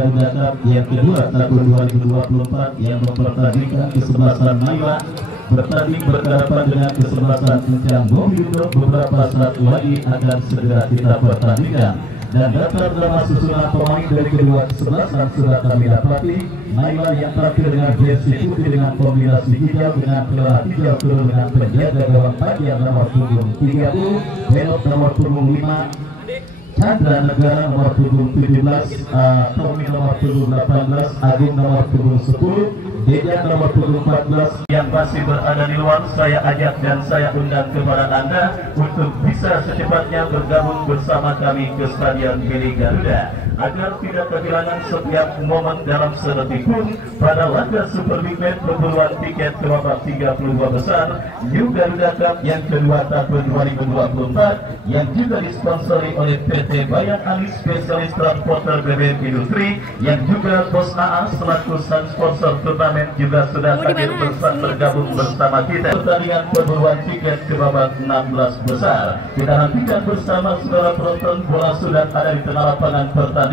Garuda Cup yang kedua tahun 2024 yang mempertandingkan kesebelasan Naila bertanding berhadapan dengan kesebelasan Encang Mobilindo. Beberapa saat lagi akan segera kita pertandingan. Dan daftar drama susunan pemain dari kedua kesebelasan sudah kami dapati. Naila yang tampil dengan jersey putih dengan kombinasi hijau dengan celah hijau turun dengan penjaga gawang panjang nomor punggung 30, Benot nomor punggung 5, Chandra Negara nomor punggung 17, Tommy nomor punggung 18, Agung nomor punggung 10, Dejan nomor punggung 14. Yang masih berada di luar, saya ajak dan saya undang kepada Anda untuk bisa secepatnya bergabung bersama kami ke Stadion Gili Garuda agar tidak kehilangan setiap momen dalam sedetik pun pada laga Super Big Match pemburuan tiket ke babak 32 besar New Garuda Cup yang kedua tahun 2024 yang juga disponsori oleh PT Bayang Ali Spesialis Transporter BBM Industri yang juga Bos AA selaku sang sponsor turnamen juga sudah hadir bergabung bersama kita. Pertandingan pemburuan tiket ke babak 16 besar kita nantikan bersama saudara penonton. Bola sudah ada di tengah lapangan pertandingan.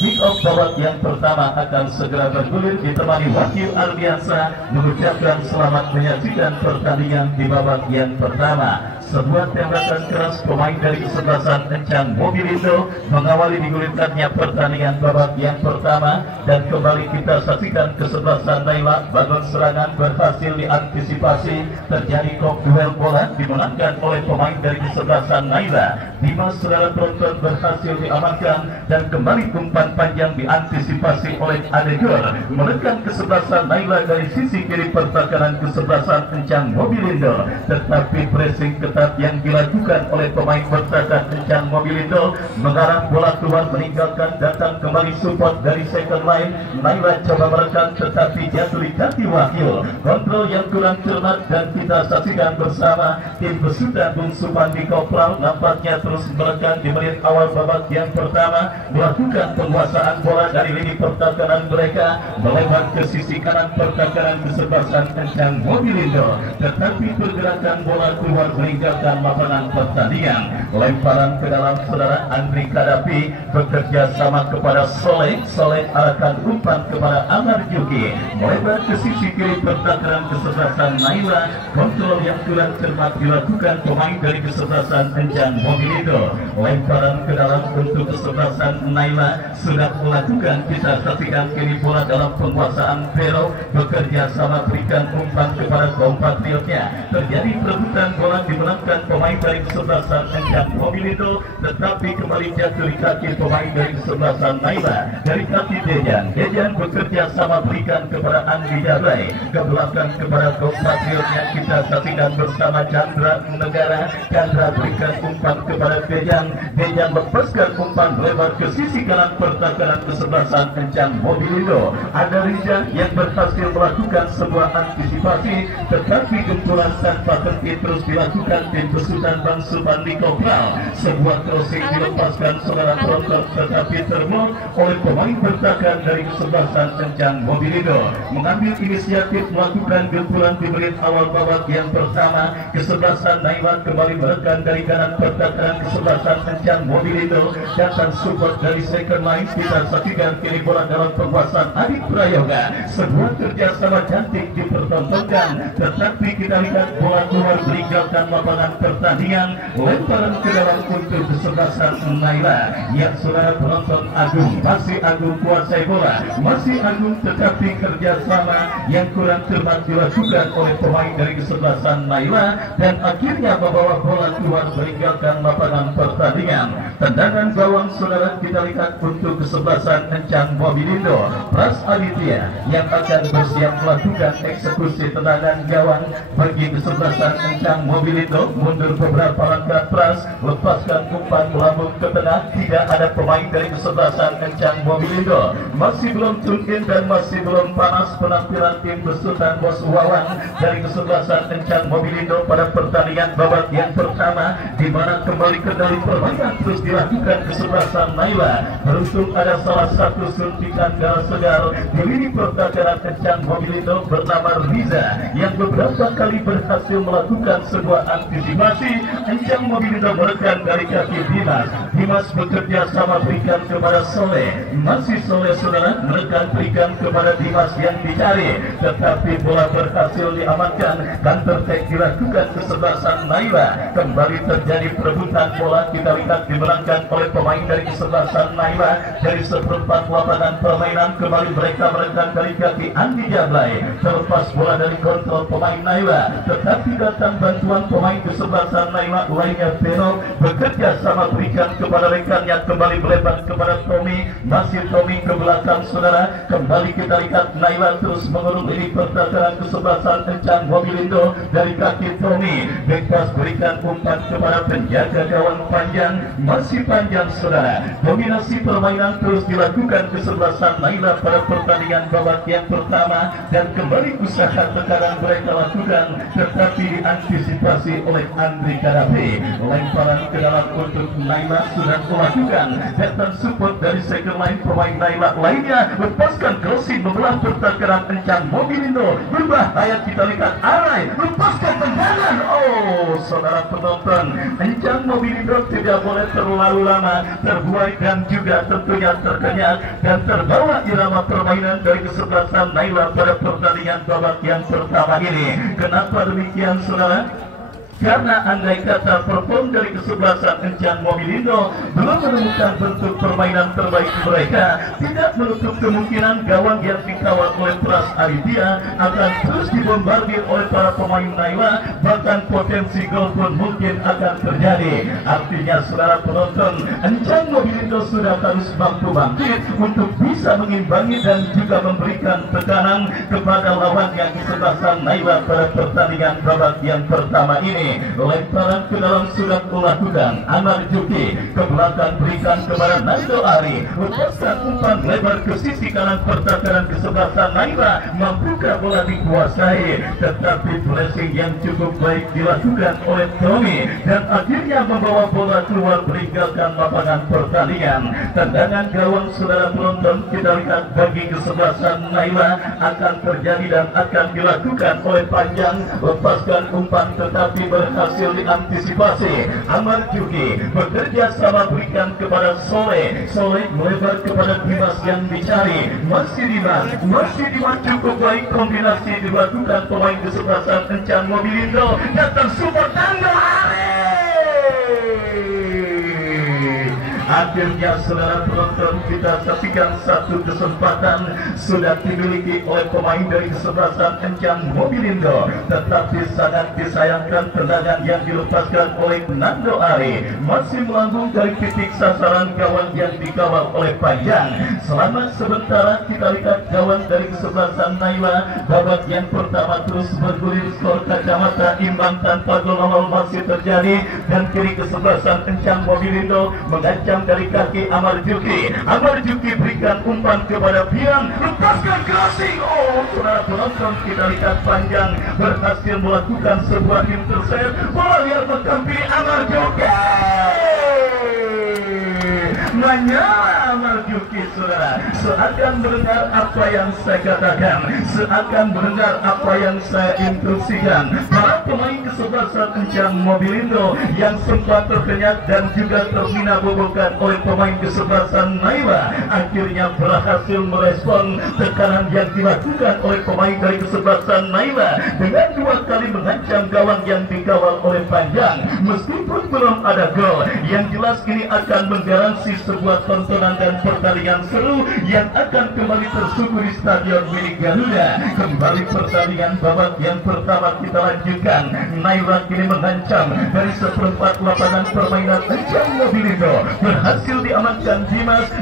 Kick off babak yang pertama akan segera bergulir ditemani wakil Albiansa mengucapkan selamat menyaksikan pertandingan di babak yang pertama. Sebuah tembakan keras pemain dari kesebelasan Encang Mobilindo mengawali digulirkannya pertandingan babak yang pertama, dan kembali kita saksikan kesebelasan Naila. Bangun serangan berhasil diantisipasi, terjadi kok duel bola dimenangkan oleh pemain dari kesebelasan Naila. 5 saudara penonton berhasil diamankan dan kembali umpan panjang diantisipasi oleh Adegor menekan kesebelasan Naila dari sisi kiri pertahanan kesebelasan Encang Mobilindo, tetapi pressing ketat yang dilakukan oleh pemain bertahan Encang Mobilindo mengarah bola keluar meninggalkan datang kembali support dari second line. Naila coba merekam tetapi jatuh di kaki wakil. Kontrol yang kurang cermat dan kita saksikan bersama tim besutan Bung Supandi Kopral nampaknya terus merekam di menit awal babak yang pertama melakukan penguasaan bola dari lini pertahanan mereka melebar ke sisi kanan pertahanan kesebelasan Encang Mobilindo, tetapi pergerakan bola keluar meninggalkan lapangan pertandingan. Lemparan ke dalam saudara Andri Kadapi bekerja sama kepada Soleh arahkan umpan kepada Amar Juki melebar ke sisi kiri pertahanan kesebelasan Naila. Kontrol yang kurang cermat dilakukan pemain dari kesebelasan Encang Mobilindo. Lemparan ke dalam untuk kesebelasan Naila sudah melakukan, kita saksikan kini bola dalam penguasaan Vero bekerja sama berikan umpan kepada kompatriotnya. Terjadi perebutan bola dimenangkan pemain dari kesebelasan Encang Mobilindo, tetapi kembali jatuh di kaki pemain dari kesebelasan Naila. Dari kaki Dejan bekerja sama berikan kepada Andi Jabai ke belakang kepada kompatriotnya. Kita saksikan bersama Chandra Negara. Chandra berikan umpan kepada Dejan lepaskan umpan lebar ke sisi kanan pertahanan kesebelasan Encang Mobilindo. Ada Riza yang berhasil melakukan sebuah antisipasi, tetapi gempuran tanpa henti terus dilakukan tim besutan Bang Supandi Kopral. Sebuah crossing dilepaskan saudara penonton tetapi terblok oleh pemain bertahan dari kesebelasan Encang Mobilindo. Mengambil inisiatif melakukan gempuran di menit awal babak yang pertama. Kesebelasan Naila kembali menekan dari kanan pertahanan kesebelasan Encang Mobilindo. Datang support dari second line. Kita saksikan kini bola dalam penguasaan Adik Prayoga. Sebuah kerjasama cantik dipertontonkan, tetapi kita lihat bola keluar meninggalkan lapangan pertandingan. Lemparan ke dalam untuk kesebelasan Naila. Ya saudara penonton, masih Agung kuasai bola, masih Agung, tetapi kerjasama yang kurang cermat dilakukan oleh pemain dari kesebelasan Naila dan akhirnya membawa bola keluar meninggalkan lapangan pertandingan. Tendangan gawang saudara kita lihat untuk kesebelasan Encang Mobilindo. Pras Aditya yang akan bersiap melakukan eksekusi tendangan gawang bagi kesebelasan Encang Mobilindo. Mundur beberapa langkah Pras, lepaskan umpan melambung ke tengah. Tidak ada pemain dari kesebelasan Encang Mobilindo. Masih belum tune in dan masih belum panas penampilan tim besutan Bos Wawan dari kesebelasan Encang Mobilindo pada pertandingan babak yang pertama, di mana kembali kendali permainan terus dilakukan kesebelasan Naila. Beruntung ada salah satu suntikan darah segar di lini pertahanan kencang Mobilindo bernama Riza yang beberapa kali berhasil melakukan sebuah antisipasi. Kencang Mobilindo menekan dari kaki Dimas bekerja sama berikan kepada Soleh, masih Soleh saudara menekan berikan kepada Dimas yang dicari, tetapi bola berhasil diamankan dan tertek dilakukan kesebelasan Naila. Kembali terjadi perebutan bola, kita lihat dimenangkan oleh pemain dari kesebelasan Naila. Dari seperempat lapangan permainan kembali mereka menekan dari kaki Andi Jablay, terlepas bola dari kontrol pemain Naila, tetapi datang bantuan pemain kesebelasan Naila lainnya Beno bekerja sama berikan kepada rekannya, kembali melebar kepada Tommy, masih Tommy ke belakang saudara. Kembali kita lihat Naila terus mengurung ini pertahanan kesebelasan kencang Mobilindo dari kaki Tommy, bebas berikan umpan kepada penjaga gawang panjang, masih panjang saudara. Dominasi permainan terus dilakukan kesebelasan Naila pada pertandingan babak yang pertama, dan kembali usaha tekanan mereka lakukan, tetapi diantisipasi oleh Andri Kadapi. Lemparan ke dalam untuk Naila sudah melakukan, datang support dari second line pemain Naila lainnya, lepaskan crossing membelah pertahanan kencang Mobilindo. Berbahaya, kita lihat Arai lepaskan tendangan. Oh saudara penonton, kencang Mobilindo tidak boleh terlalu lama terbuai dan juga tentunya terkenyak dan terbawa irama permainan dari kesebelasan Naila pada pertandingan babak yang pertama ini. Kenapa demikian saudara? Karena andai kata perform dari kesebelasan kencang Mobilindo belum menemukan bentuk permainan terbaik mereka, tidak menutup kemungkinan gawang yang dikawal oleh Pras Aditya akan terus dibombardir oleh para pemain Naila, bahkan potensi gol pun mungkin akan terjadi. Artinya saudara penonton, kencang Mobilindo sudah harus mampu bangkit untuk bisa mengimbangi dan juga memberikan tekanan kepada lawan yang kesebelasan Naila pada pertandingan babak yang pertama ini. Lemparan ke dalam sudah melakukan Amar Juki, ke belakang berikan kepada Nando Ari, lepaskan umpan lebar ke sisi kanan pertahanan kesebelasan Naila. Mampukah bola dikuasai, tetapi blessing yang cukup baik dilakukan oleh Tommy dan akhirnya membawa bola keluar meninggalkan lapangan pertandingan. Tendangan gawang saudara penonton kita lihat bagi kesebelasan Naila akan terjadi dan akan dilakukan oleh Panjang, lepaskan umpan tetapi berhasil diantisipasi. Amar Juki bekerja sama berikan kepada Soleh, Soleh melebar kepada Dimas yang dicari, masih Dimas cukup baik, kombinasi dilakukan pemain kesebelasan kencang Mobilindo, datang support tangga Akhirnya saudara penonton, kita saksikan satu kesempatan sudah dimiliki oleh pemain dari kesebelasan kencang Mobilindo, tetapi sangat disayangkan tendangan yang dilepaskan oleh Nando Ari masih melambung dari titik sasaran gawang yang dikawal oleh Panjang. Selamat sementara kita lihat gawang dari kesebelasan Naila babak yang pertama terus bergulir, skor kacamata imbang tanpa gol masih terjadi, dan kiri kesebelasan kencang Mobilindo mengancam dari kaki Amar Juki berikan umpan kepada Bian, lepaskan crossing. Oh saudara penonton, kita lihat Panjang berhasil melakukan sebuah intercept, bola liar berkampi Amar Juki menyala Amar Juki saudara. Seakan mendengar apa yang saya katakan, seakan mendengar apa yang saya instruksikan. Para pemain kesebelasan kencang Mobilindo yang sempat terkenyak dan juga terhina bobokan oleh pemain kesebelasan Naila akhirnya berhasil merespon tekanan yang dilakukan oleh pemain dari kesebelasan Naila dengan dua kali mengancam gawang yang dikawal oleh Panjang. Meskipun belum ada gol, yang jelas ini akan menggaransi sebuah tontonan dan pertandingan seru yang akan kembali tersuguh di Stadion Milik Garuda. Kembali pertandingan babak yang pertama kita lanjutkan. Naila kini mengancam dari seperempat lapangan permainan kencang Mobilindo, berhasil diamankan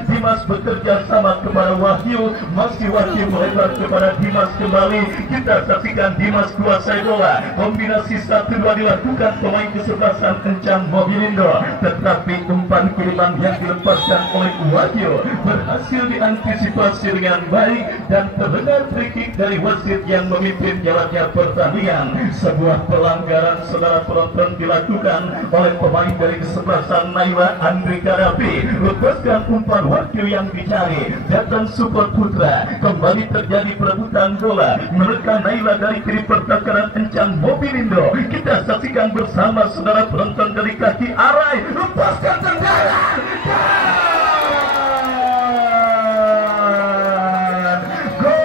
Dimas bekerja sama kepada Wahyu, masih Wahyu melebar kepada Dimas kembali. Kita saksikan Dimas kuasai bola, kombinasi 1-2 dilakukan pemain kesebelasan kencang Mobilindo, tetapi umpan kiriman yang dilepas diteruskan oleh Wahyu berhasil diantisipasi dengan baik dan terdengar free kick dari wasit yang memimpin jalannya pertandingan. Sebuah pelanggaran saudara penonton dilakukan oleh pemain dari kesebelasan Naila Andri Karapi. Lepaskan umpan Wahyu yang dicari, datang support putra. Kembali terjadi perebutan bola, menekan Naila dari kiri pertakaran kencang Mobilindo. Kita saksikan bersama saudara penonton dari kaki Arai, lepaskan tendangan. Gol.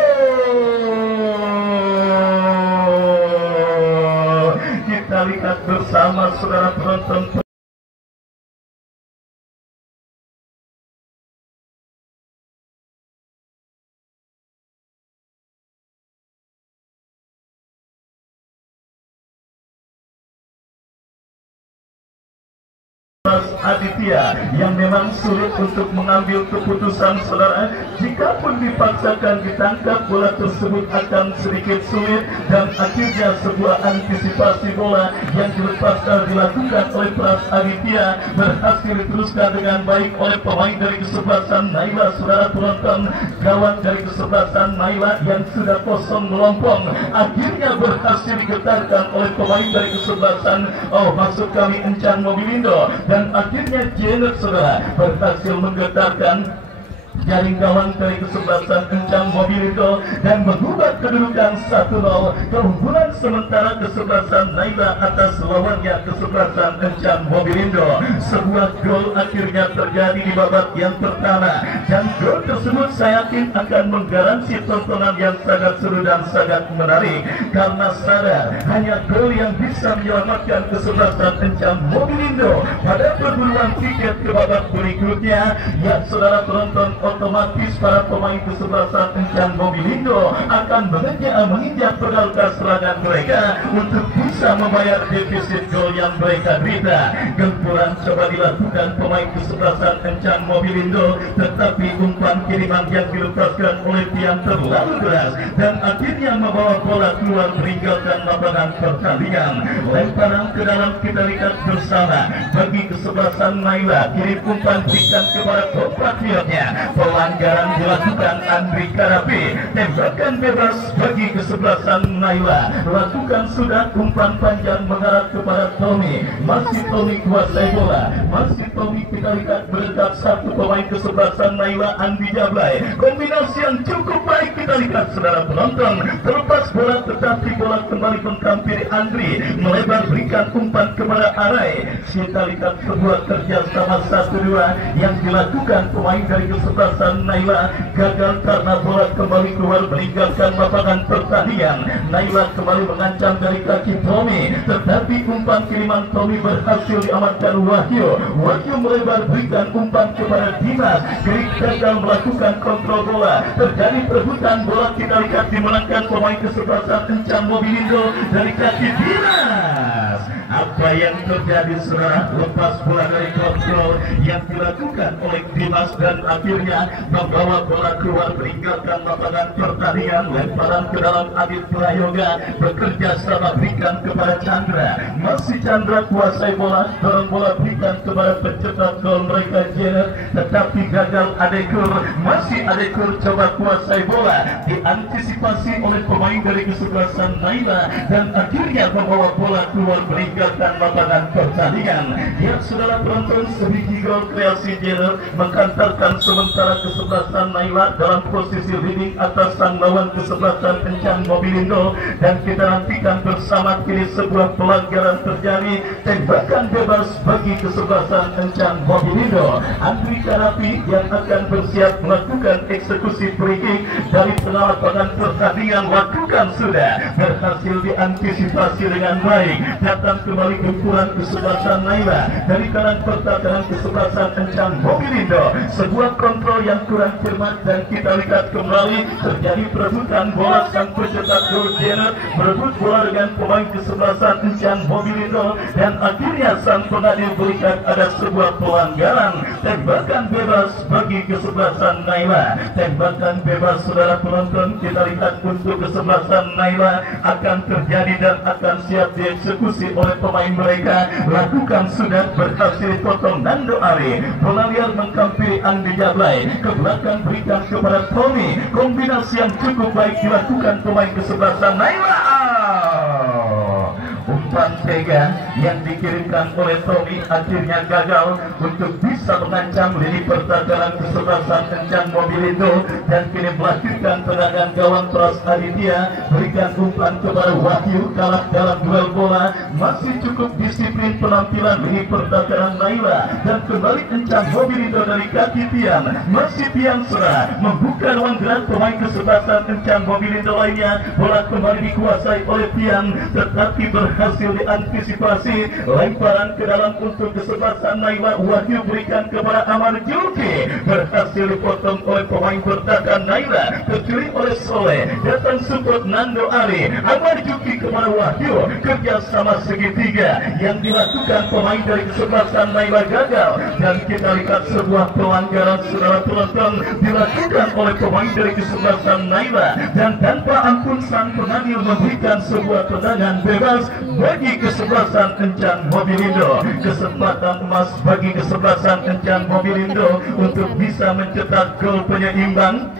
Kita lihat bersama saudara penonton. Aditya yang memang sulit untuk mengambil keputusan saudara. Jika pun dipaksakan ditangkap, bola tersebut akan sedikit sulit dan akhirnya sebuah antisipasi bola yang dilepaskan dilakukan oleh Pras Aditya berhasil diteruskan dengan baik oleh pemain dari kesebelasan Naila. Saudara penonton, gawang dari kesebelasan Naila yang sudah kosong melompong akhirnya berhasil digetarkan oleh pemain dari kesebelasan maksud kami Encan Mobilindo, dan akhirnya Janet saudara berhasil menggetarkan jaring gawang dari kesebelasan Encan Mobilindo dan mengubah kedudukan 1-0. Keunggulan sementara kesebelasan Naila atas lawannya kesebelasan Encan Mobilindo. Sebuah gol akhirnya terjadi di babak yang pertama, dan gol tersebut saya yakin akan menggaransi tontonan yang sangat seru dan sangat menarik, karena sadar hanya gol yang bisa menyelamatkan kesebelasan Encan Mobilindo pada perburuan tiket ke babak berikutnya. Ya saudara penonton, otomatis para pemain kesebelasan Encan Mobilindo akan menginjak pedal gas serangan mereka untuk bisa membayar defisit gol yang mereka derita. Gempuran coba dilakukan pemain kesebelasan Encan Mobilindo, tetapi umpan kiriman yang dilepaskan oleh Pian terlalu deras dan akhirnya membawa bola keluar meninggalkan lapangan pertandingan. Lemparan ke dalam kita lihat bersama bagi kesebelasan Naila, kirim umpan berikan kepada compatriotnya. Pelanggaran dilakukan Andri Karapi, tembakan bebas bagi kesebelasan Naila. Lakukan sudah umpan panjang mengarah kepada Tommy. Masih Tommy kuasai bola, masih Tommy kita lihat berdekat satu pemain kesebelasan Naila, Andi Jablay. Kombinasi yang cukup baik kita lihat saudara penonton. Terlepas bola tetapi bola kembali menghampiri Andri, melebar berikan umpan kepada Arai. Kita lihat sebuah kerjasama 1-2 yang dilakukan pemain dari kesebelasan Naila gagal karena bola kembali keluar meninggalkan lapangan pertandingan. Naila kembali mengancam dari kaki Tommy, tetapi umpan kiriman Tommy berhasil diamankan Wahyu. Wahyu melebar berikan umpan kepada Dimas. Gerik gagal melakukan kontrol bola. Terjadi perebutan bola, kita lihat dimenangkan pemain kesebelasan Encan Mobilindo dari kaki Dimas. Apa yang terjadi saudara? Lepas bola dari kontrol yang dilakukan oleh Dimas dan akhirnya membawa bola keluar meninggalkan lapangan pertandingan. Lemparan ke dalam Adit Prayoga bekerja sama berikan kepada Chandra. Masih Chandra kuasai bola, dorong bola berikan kepada pencetak gol mereka Janet, tetapi gagal Adekur. Masih Adekur coba kuasai bola, diantisipasi oleh pemain dari kesebelasan Naila dan akhirnya membawa bola keluar meninggalkan lapangan pertandingan. Ya saudara penonton, sebiji gol kreasi Janet menghantarkan sementara kesebelasan Naila dalam posisi leading atas sang lawan kesebelasan Encan Mobilindo, dan kita nantikan bersama kini sebuah pelanggaran terjadi, tembakan bebas bagi kesebelasan Encan Mobilindo. Andri Karapi yang akan bersiap melakukan eksekusi free kick dari tengah lapangan pertandingan lakukan sudah berhasil diantisipasi dengan baik. Datang kembali ukuran kesebelasan Naila dari kanan pertahanan kesebelasan Encan Mobilindo. Sebuah kontrol yang kurang cermat dan kita lihat kembali terjadi perebutan bola. Sang pencetak gol Janet merebut bola dengan pemain kesebelasan Encan Mobilindo dan akhirnya sang pengadil berikan ada sebuah pelanggaran. Tembakan bebas bagi kesebelasan Naila. Tembakan bebas saudara penonton kita lihat untuk kesebelasan Naila akan terjadi dan akan siap dieksekusi oleh pemain mereka. Lakukan sudah berhasil potong Nando Ari. Bola liar mengkampiri Andi Jablay. Ke belakang berikan kepada Tommy. Kombinasi yang cukup baik dilakukan pemain kesebelasan Naila. Umpan tega yang dikirimkan oleh Tommy akhirnya gagal untuk bisa mengancam lini pertahanan kesebelasan Kencang Mobilindo, dan kini melakukan tendangan gawang Pras Aditya. Berikan umpan kepada Wahyu, kalah dalam duel bola. Masih cukup disiplin penampilan lini pertahanan Naila, dan kembali Kencang Mobilindo dari kaki Tian. Masih Tian serah membuka ruang gerak pemain kesebelasan Kencang Mobilindo lainnya. Bola kembali dikuasai oleh Tian, tetapi berhasil diantisipasi. Lemparan ke dalam untuk kesebelasan Naila. Wahyu berikan kepada Amar Juki, berhasil dipotong oleh pemain bertahan Naila, tercuri oleh Soleh. Datang support Nando Ari. Amar Juki kepada Wahyu, kerjasama segitiga yang dilakukan pemain dari kesebelasan Naila gagal, dan kita lihat sebuah pelanggaran saudara penonton dilakukan oleh pemain dari kesebelasan Naila, dan tanpa ampun sang pengambil memberikan sebuah tendangan bebas bagi kesebelasan Kencang Mobilindo. Kesempatan emas bagi kesebelasan Kencang Mobilindo untuk bisa mencetak gol penyeimbang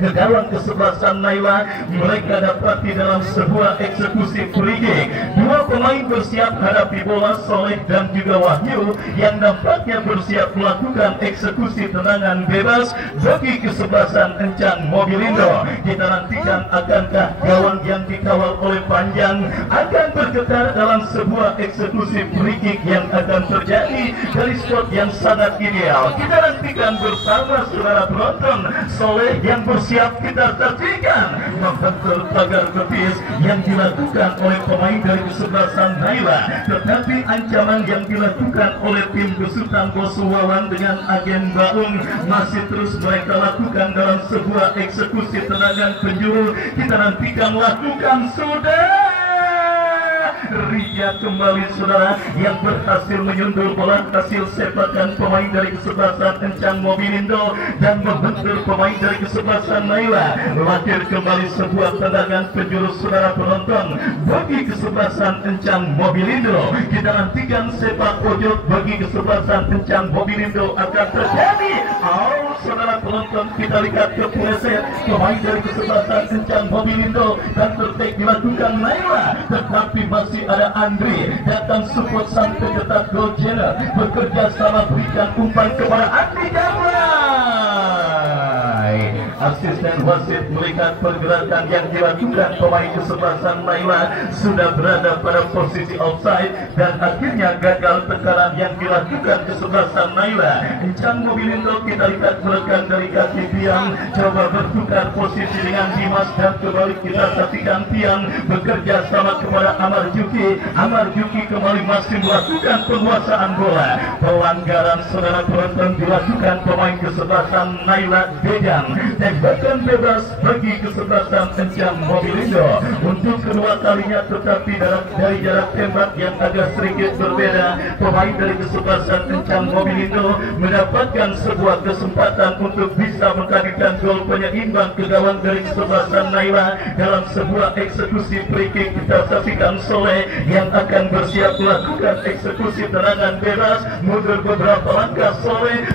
ke gawang kesebelasan Naila. Mereka dapati dalam sebuah eksekusi free kick. Dua pemain bersiap hadapi bola, Soleh dan juga Wahyu, yang nampaknya bersiap melakukan eksekusi tendangan bebas bagi kesebelasan Kencang Mobilindo. Kita nantikan akankah gawang yang dikawal oleh Panjang akan bergetar dalam sebuah eksekusi free kick yang akan terjadi dari spot yang sangat ideal. Kita nantikan bersama saudara penonton. Soleh yang siap kita saksikan membentur pagar betis yang dilakukan oleh pemain dari kesebelasan Naila, tetapi ancaman yang dilakukan oleh tim besutan Bosuwawan dengan agen Baung masih terus mereka lakukan dalam sebuah eksekusi tendangan penjuru. Kita nantikan lakukan sudah. Ria kembali saudara yang berhasil menyundul bola, hasil sepakan pemain dari kesebelasan Kencang Mobilindo dan membentur pemain dari kesebelasan Naila. Lahir kembali sebuah tendangan penjuru saudara penonton bagi kesebelasan Kencang Mobilindo. Kita nantikan sepak pojok bagi kesebelasan Kencang Mobilindo akan terjadi. Saudara penonton, kita lihat kepleset pemain dari kesebelasan Kencang Mobilindo dan tertek dilakukan Naila, tetapi masih ada Andri datang support sang pencetak gol Jenner, bekerja sama berikan umpan kepada Andri Jablay. Asisten wasit melihat pergerakan yang dilakukan pemain kesebelasan Naila sudah berada pada posisi offside, dan akhirnya gagal tekanan yang dilakukan kesebelasan Naila. Kencang Mobilindo kita lihat menekan dari kaki Tiang, coba bertukar posisi dengan Dimas, dan kembali kita saksikan Tiang bekerja sama kepada Amar Juki. Amar Juki kembali masih melakukan penguasaan bola. Pelanggaran saudara penonton dilakukan pemain kesebelasan Naila Dejang. Tembakan bebas bagi kesebelasan Kencang Mobilindo untuk kedua kalinya, tetapi dari jarak tembak yang agak sedikit berbeda. Pemain dari kesebelasan Kencang Mobilindo mendapatkan sebuah kesempatan untuk bisa menghadirkan gol penyeimbang ke gawang dari kesebelasan Naila dalam sebuah eksekusi free kick. Kita saksikan Soleh yang akan bersiap melakukan eksekusi tendangan bebas, mundur beberapa langkah. Soleh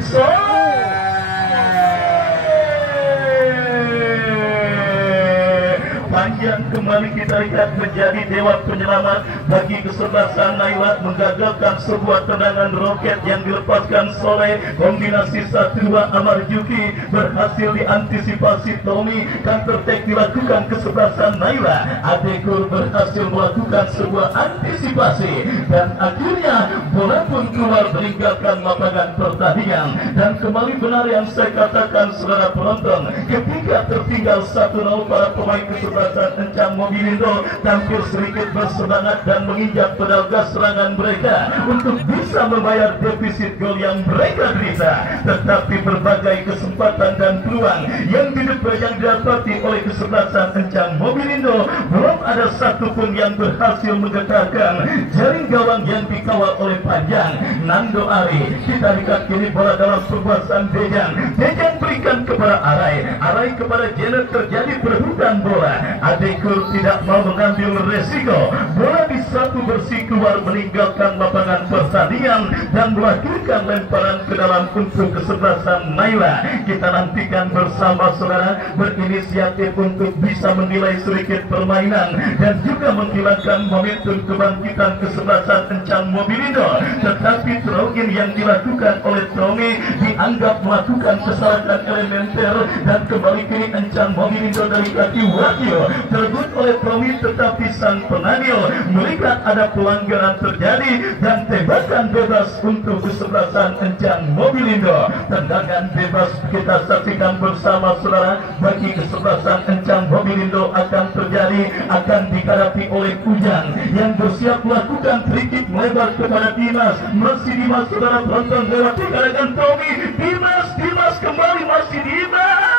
Panjang kembali kita lihat menjadi dewa penyelamat bagi kesebelasan Naila, menggagalkan sebuah tendangan roket yang dilepaskan Soleh. Kombinasi 1-2 Amar Juki berhasil diantisipasi Tommy, counter attack dilakukan kesebelasan Naila. Adekur berhasil melakukan sebuah antisipasi, dan akhirnya bola pun keluar meninggalkan lapangan pertandingan. Dan kembali benar yang saya katakan saudara penonton, ketika tertinggal 1-0 para pemain kesebelasan Kencang Mobilindo tampil sedikit bersemangat dan menginjak pedal gas serangan mereka untuk bisa membayar defisit gol yang mereka derita. Tetapi berbagai kesempatan dan peluang yang didapati oleh kesebelasan Kencang Mobilindo, belum ada satupun yang berhasil menggetarkan jaring gawang yang dikawal oleh Panjang Nando Ari. Kita lihat kini bola dalam perbuatan Dejang. Dejang berikan kepada Arai, Arai kepada Jenner, terjadi perebutan bola. Adekur tidak mau mengambil resiko. Bola di satu bersih keluar meninggalkan lapangan pertandingan dan melakukan lemparan ke dalam untuk kesebelasan Naila. Kita nantikan bersama saudara, berinisiatif untuk bisa menilai sedikit permainan dan juga menghilangkan momentum kebangkitan kesebelasan Encang Mobilindo. Tetapi throw-in yang dilakukan oleh Tommy dianggap melakukan kesalahan elementer dan kembali kini Encang Mobilindo dari kaki Wahyu terbut oleh Tommy, tetapi sang pengadil melihat ada pelanggaran terjadi dan tembakan bebas untuk kesebelasan Encang Mobilindo. Tendangan bebas kita saksikan bersama saudara bagi kesebelasan Encang Mobilindo akan terjadi, akan dihadapi oleh Ujang yang bersiap melakukan free kick melebar kepada Dimas. Masih Dimas saudara penonton lewat dikatakan Tommy. Dimas kembali, masih Dimas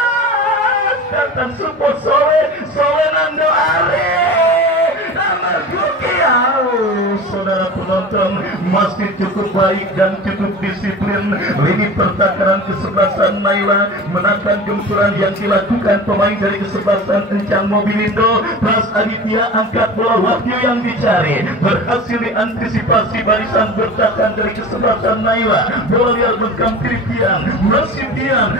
datang support Soleh Nando Are Amar Yuki. Saudara penonton masih cukup baik dan cukup disiplin. Lini pertahanan kesebelasan Naila menantang gempuran yang dilakukan pemain dari kesebelasan Encang Mobilindo. Pras Aditya angkat bola, Wahyu yang dicari berhasil diantisipasi barisan bertahan dari kesebelasan Naila. Bola liar bekam kiri Pian, masih Pian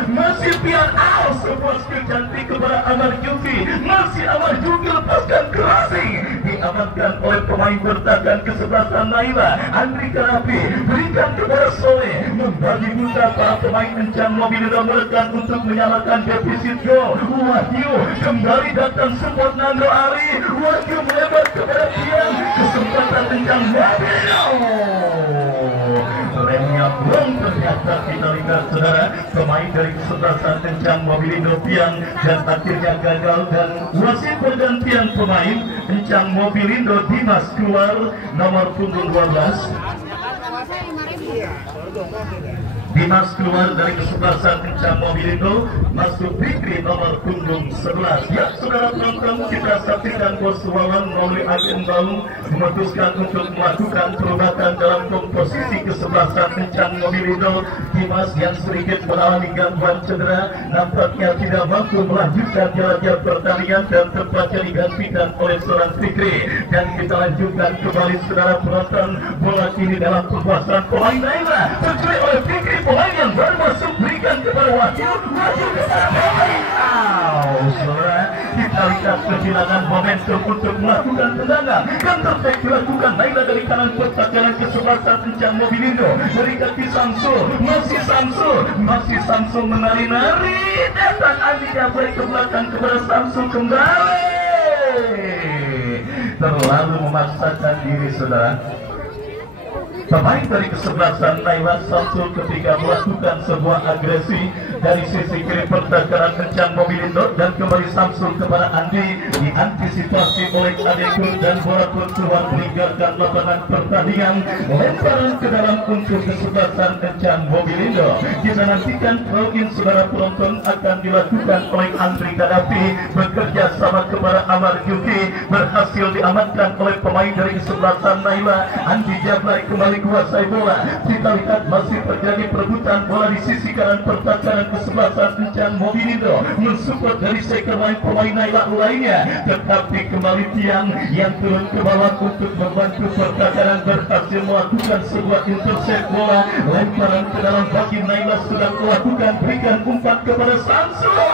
sebuah skill cantik kepada Amar Yuki. Masih Amar Yuki lepaskan crossing, diamankan oleh pemain bertahan kesebelasan Naila. Andri Karapi berikan kepada Soleh, membagi buta para pemain Encang Mobilindo menekan untuk menyamakan defisit gol. Wahyu kembali datang support Nando Ari. Wahyu melebar kepada Pian, kesempatan Encang Mobilindo. Remnya belum ternyata kita lihat saudara, pemain dari kesebelasan Encang Mobilindo Pian, dan akhirnya gagal dan wasit pergantian pemain Encang Mobilindo. Dimas keluar nomor punggung 12. Dimas keluar dari kesebelasan Encang Mobilindo, masuk Fikri nomor punggung 11. Ya saudara penonton, kita saksikan bos Wawan melalui agen Baung memutuskan untuk melakukan perubahan dalam komposisi kesebelasan Encang Mobilindo. Dimas yang sedikit mengalami gangguan cedera nampaknya tidak mampu melanjutkan jalannya pertandingan dan terpaksa digantikan oleh seorang Fikri. Dan kita lanjutkan kembali saudara penonton, bola kini dalam kekuasaan pemain Naila, terculik oleh Fikri. Pemain yang baru masuk berikan kepada Wahyu kepada pemain. Saudara, kita lihat kehilangan momentum untuk melakukan tendangan yang terbaik dilakukan Naila dari kanan kotak jalan kesebelasan Encang Mobilindo dari kaki Samsul. Masih Samsul menari-nari, datang Andi Jabrai ke belakang kepada Samsul kembali. Terlalu memaksakan diri saudara. Pemain dari kesebelasan Naila Samsul ketika melakukan sebuah agresi dari sisi kiri pertahanan Encang Mobilindo dan kembali Samsul kepada Andi, diantisipasi oleh Adekur dan bola pun keluar meninggalkan lapangan pertandingan. Lemparan ke dalam untuk kesebelasan Encang Mobilindo. Kita nantikan throw-in saudara penonton akan dilakukan oleh Andri Kadapi bekerja sama kepada Amar Yuki, berhasil diamankan oleh pemain dari kesebelasan Naila. Andi Jabrai kembali kuasai bola. Kita lihat masih terjadi perebutan bola di sisi kanan pertahanan kesebelasan Encang Mobilindo mensupport dari second line pemain Naila lainnya, tetapi kembali Tiang yang turun ke bawah untuk membantu pertahanan berhasil melakukan sebuah intercept bola. Lemparan ke dalam bagi Naila sudah melakukan, berikan umpan kepada Samsul.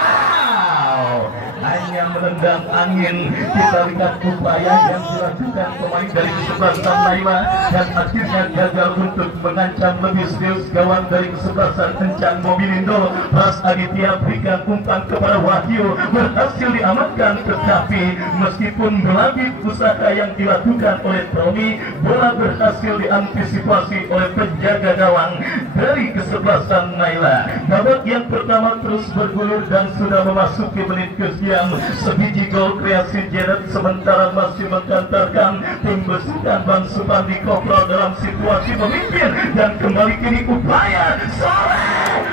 Hanya menendang angin. Kita lihat upaya yang dilakukan pemain dari kesebelasan Naila dan akhirnya gagal untuk mengancam lebih serius gawang dari kesebelasan Encang Mobilindo. Pras Aditya berikan umpan kepada Wahyu, berhasil diamankan, tetapi meskipun melalui usaha yang dilakukan oleh Tommy, bola berhasil diantisipasi oleh penjaga gawang dari kesebelasan Naila. Babak yang pertama terus bergulir dan sudah memasuki menit ke-9. Sebiji gol kreasi Janet sementara masih mengantarkan tim besukan Bang Supandi Kopral dalam situasi memimpin dan kembali kini upaya Soleh.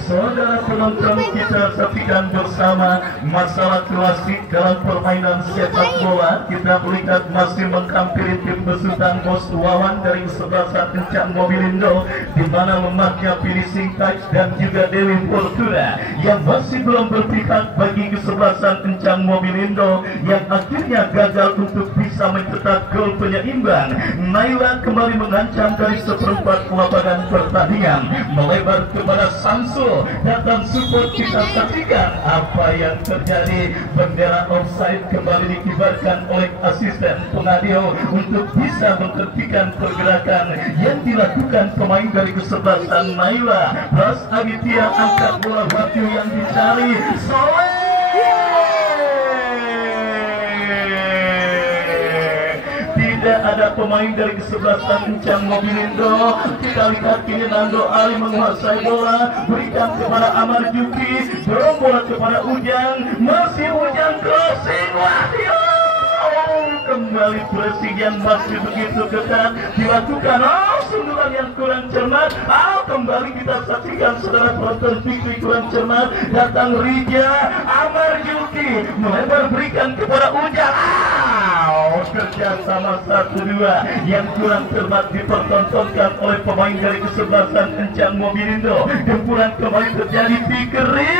Saudara penonton, kita saksikan bersama masalah klasik dalam permainan sepak bola. Kita melihat masih menghampiri tim besutan Bos Wawan dari kesebelasan Kencang Mobilindo, di mana lemaknya finishing touch dan juga Dewi Fortuna yang masih belum berpihak bagi kesebelasan Kencang Mobilindo yang akhirnya gagal untuk bisa mencetak gol penyeimbang. Naila kembali mengancam dari seperempat lapangan pertandingan, melebar kepada Samsul. Datang support, kita saksikan apa yang terjadi. Bendera offside kembali dikibarkan oleh asisten pengadil untuk bisa menghentikan pergerakan yang dilakukan pemain dari kesebelasan Naila. Ras Aditya angkat bola Wahyu yang dicari Soleh. Tidak ada pemain dari kesebelasan Kencang Mobilindo. Kita lihat kini Nando Ali menguasai bola, berikan kepada Amar Juki, dorong bola kepada Ujang, masih Ujang crossing, Wahyu kembali pressing yang masih begitu ketat dilakukan. Sundulan yang kurang cermat. Kembali kita saksikan saudara penonton, Fikri kurang cermat. Datang Rija, Amar Juki melebar berikan kepada Ujang. Kerja sama 1-2 yang kurang cermat dipertontonkan oleh pemain dari kesebelasan Kencang Mobilindo. Gempuran kembali terjadi. Fikri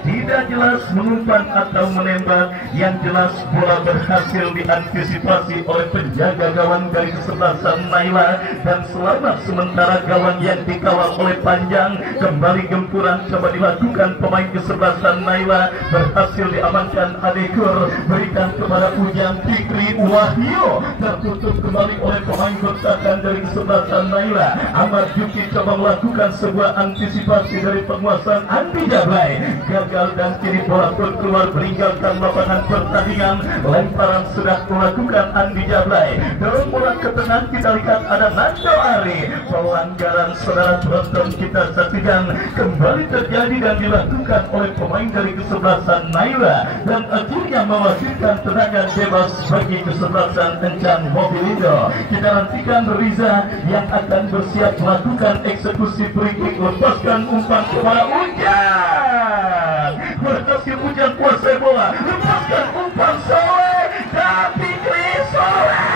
tidak jelas mengumpan atau menembak, yang jelas bola berhasil diantisipasi oleh penjaga gawang dari kesebelasan Naila, dan selamat sementara gawang yang dikawal oleh Panjang. Kembali gempuran coba dilakukan pemain kesebelasan Naila, berhasil diamankan Adekur, berikan kepada Ujang. Fikri, Wahyu tertutup kembali oleh pemain bertahan dari kesebelasan Naila. Ahmad Juki coba melakukan sebuah antisipasi dari penguasaan Andi Jablay, gagal dan kini bola pun keluar meninggalkan lapangan pertandingan. Lemparan sudah melakukan Andi Jablay, dorong bola ke tengah. Kita lihat ada Nando Ari, pelanggaran saudara penonton kita saksikan kembali terjadi dan dilakukan oleh pemain dari kesebelasan Naila, dan akhirnya mewajibkan tendangan bebas bagi kesebelasan Kencang Mobilindo. Kita nantikan Riza yang akan bersiap melakukan eksekusi free kick, lepaskan umpan kepada Ujang, berhasil Ujang kuasai bola, lepaskan umpan Soleh, tapi Chris Soleh.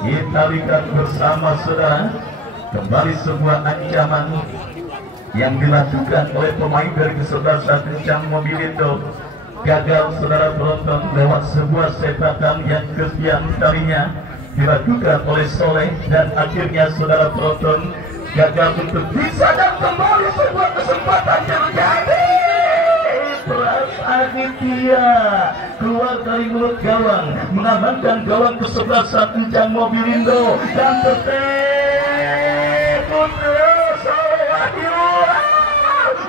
Kita lihat bersama saudara, kembali sebuah ancaman yang dilakukan oleh pemain dari kesebelasan Kencang Mobilindo. Gagal saudara penonton lewat sebuah sepakan yang kesekian kalinya dilakukan oleh Soleh, dan akhirnya saudara penonton gagal untuk bisa, dan kembali sebuah kesempatan terjadi. Ras Aditya keluar dari mulut gawang, mengamankan gawang kesebelasan Kencang Mobilindo, dan tertekun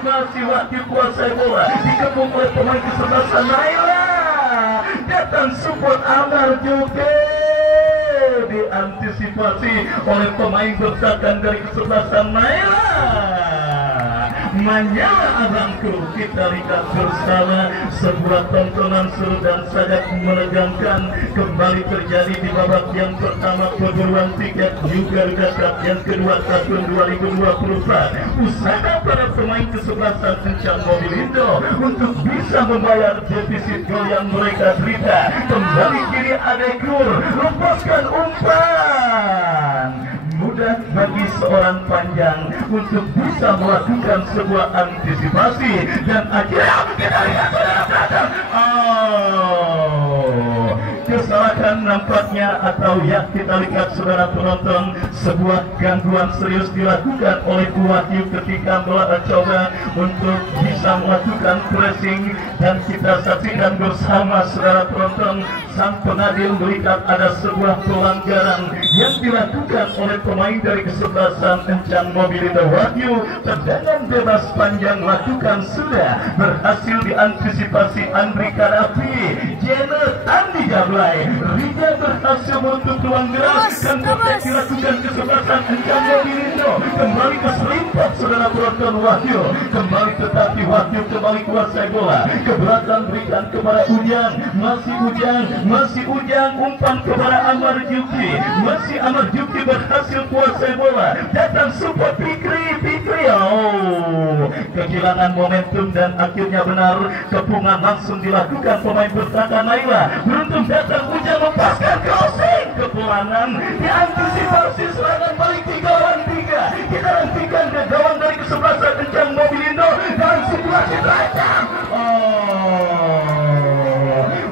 masih Wahyu kuasai bola, dikepung oleh pemain kesebelasan Naila. Datang support Amar juga diantisipasi oleh pemain bertahan dari kesebelasan Naila. Menyala abangku, kita lihat bersama sebuah tontonan seru dan sangat menegangkan kembali terjadi di babak yang pertama perburuan tiket juga Cup yang kedua tahun 2024. Usaha para pemain kesebelasan Kencang Mobilindo untuk bisa membayar defisit gol yang mereka derita. Kembali kiri Adekur, lepaskan umpan. Mudah bagi seorang Panjang untuk bisa melakukan sebuah antisipasi, dan akhirnya kita lihat saudara belakang. Kesalahan nampaknya, atau ya kita lihat saudara penonton, sebuah gangguan serius dilakukan oleh Wahyu ketika mencoba untuk bisa melakukan pressing, dan kita saksikan bersama saudara penonton, sang pengadil melihat ada sebuah pelanggaran yang dilakukan oleh pemain dari kesebelasan Kencang Mobilindo. Wahyu, tendangan bebas Panjang lakukan sudah berhasil diantisipasi Andri Karafi. Jenner Andi Gablay. Rija berhasil menutup ruang gerak dan berhasil dilakukan kesebelasan Encang Mobilindo. Kembali ke selimpat saudara penonton Wahyu. Kembali tetapi Wahyu kembali kuasai bola. Keberatan berikan kepada Ujang. Masih Ujang umpan kepada Amar Juki. Masih Amar Juki berhasil kuasai bola. Datang support Fikri. Oh, kehilangan momentum dan akhirnya benar kepungan langsung dilakukan pemain bertahan Naila. Beruntung datang Ujang lepaskan crossing kepulangan diantisipasi serangan balik 3 lawan 3. Kita nantikan ke gawang dari kesebelasan Encang Mobilindo dan situasi terancam.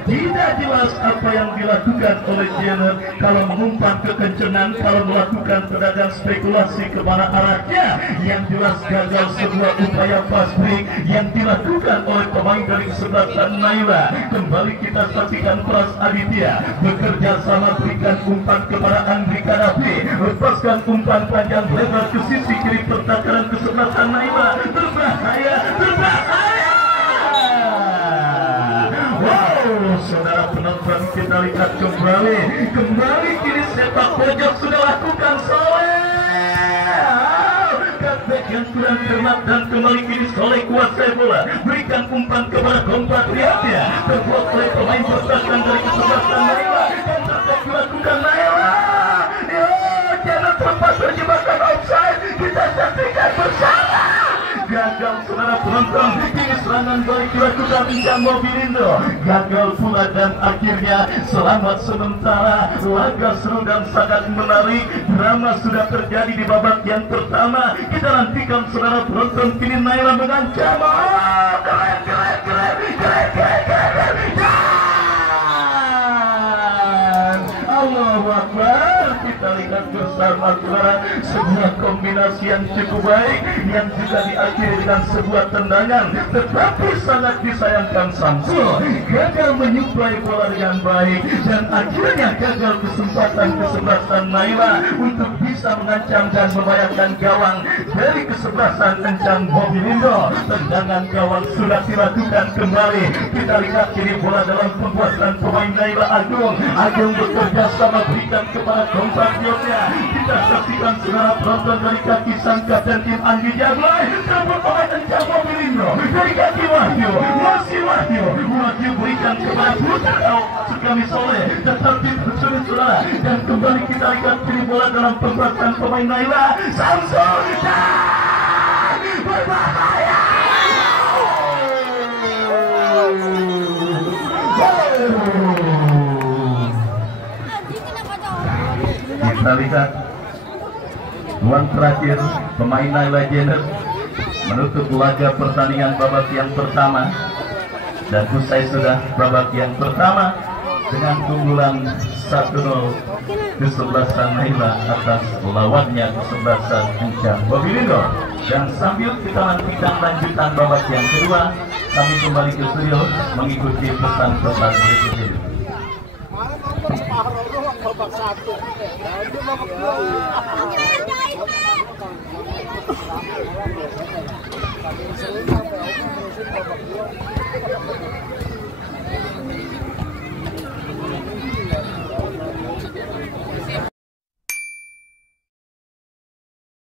Tidak jelas apa yang dilakukan oleh Jenner, kalau mengumpan kekencengan, kalau melakukan pedagang spekulasi kemana arahnya. Yang jelas gagal sebuah upaya fast break yang dilakukan oleh pemain dari kesebelasan Naila. Kembali kita saksikan Pras Aditya bekerja sama berikan umpan kepada Andri Kadafi, lepaskan umpan panjang lebar ke sisi kiri pertahanan kesebelasan Naila. Berbahaya. Saudara penonton, kita lihat kembali kini sepak pojok sudah lakukan Soleh. Cutback yang kurang cermat dan kembali kini Soleh kuasai bola, berikan umpan kepada kompatriotnya, terbuat oleh pemain bertahan dari kesebelasan Naila dan tertek dilakukan Naila. Jangan tempat terjebakkan offside, kita saksikan bersama. Gagal saudara penonton, kini serangan balik dilakukan Encang Mobilindo. Gagal pula dan akhirnya selamat sementara. Laga seru dan sangat menarik. Drama sudah terjadi di babak yang pertama. Kita nantikan saudara penonton, kini Naila mengancam. Keren. Allahu Akbar. Kita lihat bersama saudara sebuah kombinasi yang cukup baik yang juga diakhiri dengan sebuah tendangan, tetapi sangat disayangkan Samsul gagal menyuplai bola dengan baik dan akhirnya gagal kesempatan kesebelasan Naila untuk bisa mengancam dan membayangkan gawang dari kesebelasan Encang Mobilindo. Tendangan gawang sudah dilakukan kembali. Kita lihat kini bola dalam pembuatan pemain Naila Agung bekerja sama berikan kepada kompatriotnya. Kita saksikan saudara penonton dari kaki sang kapten tim Andi Gablay, terbuat pemain Encang Mobilindo dari kaki Wahyu. Masih Wahyu berikan kepada Putra Sukami Soleh, tetapi tersulit saudara dan kembali kita lihat kini bola dalam pembuatan pemain Naila. Samsul dan berbahaya. Kita lihat ruang terakhir pemain Naila Jenner menutup laga pertandingan babak yang pertama, dan usai sudah babak yang pertama dengan keunggulan 1-0 kesebelasan Naila atas lawannya kesebelasan Encang Mobilindo. Dan sambil kita nantikan lanjutan babak yang kedua, kami kembali ke studio mengikuti pesan-pesan berikut ini. Babak 1.